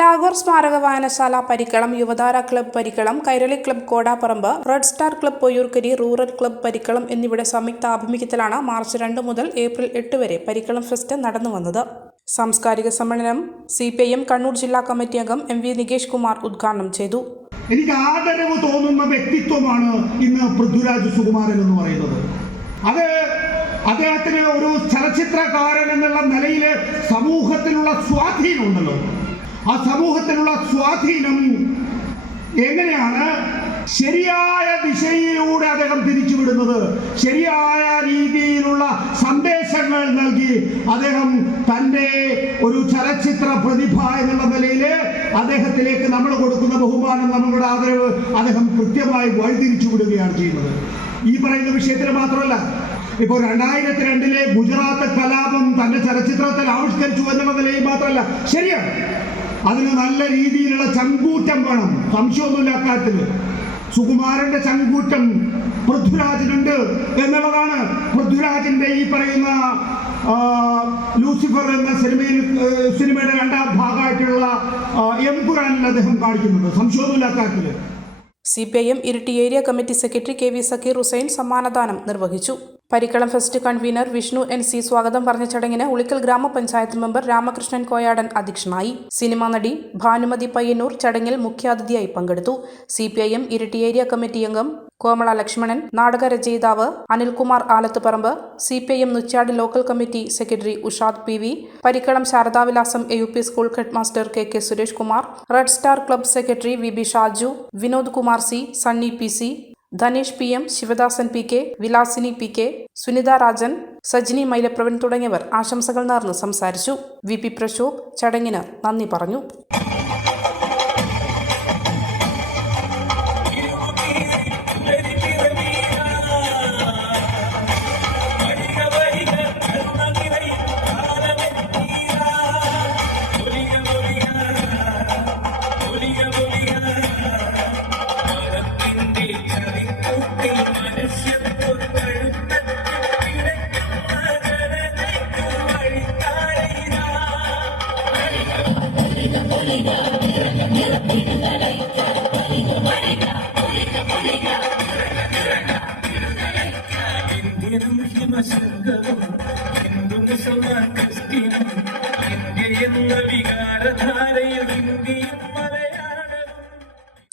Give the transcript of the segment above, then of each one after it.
ടാഗോർ സ്മാരക വായനശാല Parikkalam Yuvathara club Parikkalam Kairali club Kodapparamba red star club Poyyurkkari rural club Parikkalam എന്നിവയുടെ സംയുക്ത ആഭിമുഖ്യത്തിലാണ് മാർച്ച് രണ്ട് മുതൽ ഏപ്രിൽ എട്ട് വരെ പരിക്കളം ഫെസ്റ്റ് നടന്നു വന്നത് സാംസ്കാരിക സമ്മേളനം C P I M Kannur ജില്ലാ കമ്മിറ്റി അംഗം എം വി നികേഷ് കുമാർ ഉദ്ഘാടനം ചെയ്തു. എനിക്ക് ആദരവ് തോന്നുന്ന വ്യക്തിത്വമാണ് ഇന്ന് പൃഥ്വിരാജ് സുകുമാരൻ എന്ന് പറയുന്നത്. അത് അദ്ദേഹത്തിന് ഒരു ചലച്ചിത്രകാരൻ എന്നുള്ള നിലയിൽ സമൂഹത്തിലുള്ള സ്വാധീനം ഉണ്ടല്ലോ ആ സമൂഹത്തിലുള്ള സ്വാധീനം എങ്ങനെയാണ്? ശരിയായ ദിശയിലൂടെ അദ്ദേഹം തിരിച്ചുവിടുന്നത്. ശരിയായ രീതിയിലുള്ള സന്ദേശങ്ങൾ നൽകി അദ്ദേഹം തന്റെ ഒരു ചലച്ചിത്ര പ്രതിഭ എന്നുള്ള നിലയിൽ അദ്ദേഹത്തിലേക്ക് നമ്മൾ കൊടുക്കുന്ന ബഹുമാനം നമ്മളുടെ ആദരവ് അദ്ദേഹം കൃത്യമായി വഴിതിരിച്ചു വിടുകയാണ് ചെയ്യുന്നത്. ഈ പറയുന്ന വിഷയത്തിൽ മാത്രമല്ല ഇപ്പോൾ രണ്ടായിരത്തി രണ്ടിലെ ഗുജറാത്ത് കലാപം തന്റെ ചലച്ചിത്രത്തിൽ ആവിഷ്കരിച്ചു എന്നുള്ള നിലയിൽ മാത്രമല്ല ശരിയാണ്. അതിന് നല്ല രീതിയിലുള്ള ചങ്കൂറ്റം വേണം. സംശയമൊന്നുമില്ല അക്കാര്യത്തിൽ സുകുമാരന്റെ ചങ്കൂറ്റം പൃഥ്വിരാജിനുണ്ട് എന്നുള്ളതാണ് പൃഥ്വിരാജിന്റെ ഈ പറയുന്ന ലൂസിഫർ എന്ന സിനിമയിൽ സിനിമയുടെ രണ്ടാം ഭാഗമായിട്ടുള്ള ആ, എംപുരാനിൽ അദ്ദേഹം കാണിക്കുന്നുണ്ട്. സംശയമൊന്നുമില്ല അക്കാര്യത്തിൽ C P I M Iritty area committee secretary K V Zakir Hussain സമ്മാനദാനം നിർവഹിച്ചു. Parikkalam fest convener Vishnu N C സ്വാഗതം പറഞ്ഞ ചടങ്ങിന് ഉളിക്കൽ ഗ്രാമപഞ്ചായത്ത് മെമ്പർ രാമകൃഷ്ണൻ കോയാടൻ അധ്യക്ഷനായി. സിനിമാ നടി ഭാനുമതി പയ്യന്നൂർ ചടങ്ങിൽ മുഖ്യാതിഥിയായി പങ്കെടുത്തു. C P I M Iritty area committee അംഗം Komala Lakshmanan നാടകരചയിതാവ് Anilkumar Alathuparamba C P I M Nuchad local committee secretary Ushad P V Parikkalam Sharadavilasam A U P school head master K K Suresh Kumar red star club secretary V B Shaju Vinod Kumar C Sunny P C Dhanesh P M Sivadasan P K Vilasini P K Sunitha Rajan Sajini Mylapravan തുടങ്ങിയവർ ആശംസകൾ നേർന്ന് സംസാരിച്ചു. V P Prashobh ചടങ്ങിന് നന്ദി പറഞ്ഞു.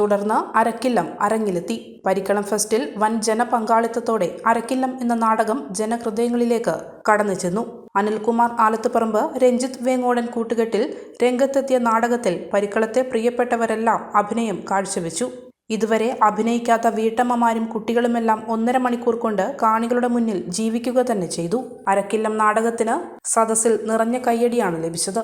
തുടർന്ന് അരക്കില്ലം അരങ്ങിലെത്തി. പരിക്കളം ഫെസ്റ്റിൽ വൻ ജനപങ്കാളിത്തത്തോടെ അരക്കില്ലം എന്ന നാടകം ജനഹൃദയങ്ങളിലേക്ക് കടന്നു ചെന്നു അനിൽകുമാർ ആലത്തുപറമ്പ് രഞ്ജിത്ത് വേങ്ങോടൻ കൂട്ടുകെട്ടിൽ രംഗത്തെത്തിയ നാടകത്തിൽ പരിക്കളത്തെ പ്രിയപ്പെട്ടവരെല്ലാം അഭിനയം കാഴ്ചവെച്ചു. ഇതുവരെ അഭിനയിക്കാത്ത വീട്ടമ്മമാരും കുട്ടികളുമെല്ലാം ഒന്നര മണിക്കൂർ കൊണ്ട് കാണികളുടെ മുന്നിൽ ജീവിക്കുക തന്നെ ചെയ്തു. അരക്കില്ലം നാടകത്തിന് സദസ്സിൽ നിറഞ്ഞ കയ്യടിയാണ് ലഭിച്ചത്.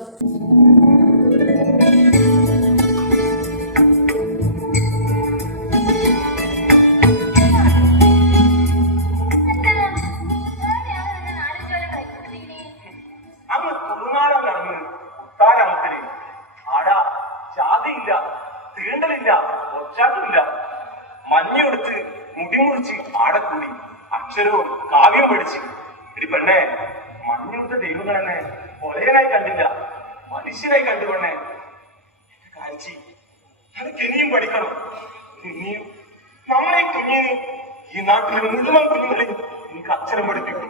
ജാതിയില്ല തീണ്ടലില്ല ഒച്ചാട്ടില്ല മഞ്ഞെടുത്ത് മുടിമുറിച്ച് ആടക്കൂടി കൂടി അക്ഷരവും കാവ്യം പഠിച്ച്. എടി പെണ്ണെ മഞ്ഞെടുത്ത ദൈവങ്ങൾ എന്നെ കൊലയനായി കണ്ടില്ല മനുഷ്യനായി കണ്ടു പെണ്ണെ. കാഴ്ചി അതൊക്കെ ഇനിയും പഠിക്കണം. ഇനിയും നമ്മളെ കുഞ്ഞിന് ഈ നാട്ടിലെ മുഴുവൻ കുഞ്ഞുങ്ങളെ എനിക്ക് അക്ഷരം പഠിപ്പിക്കും.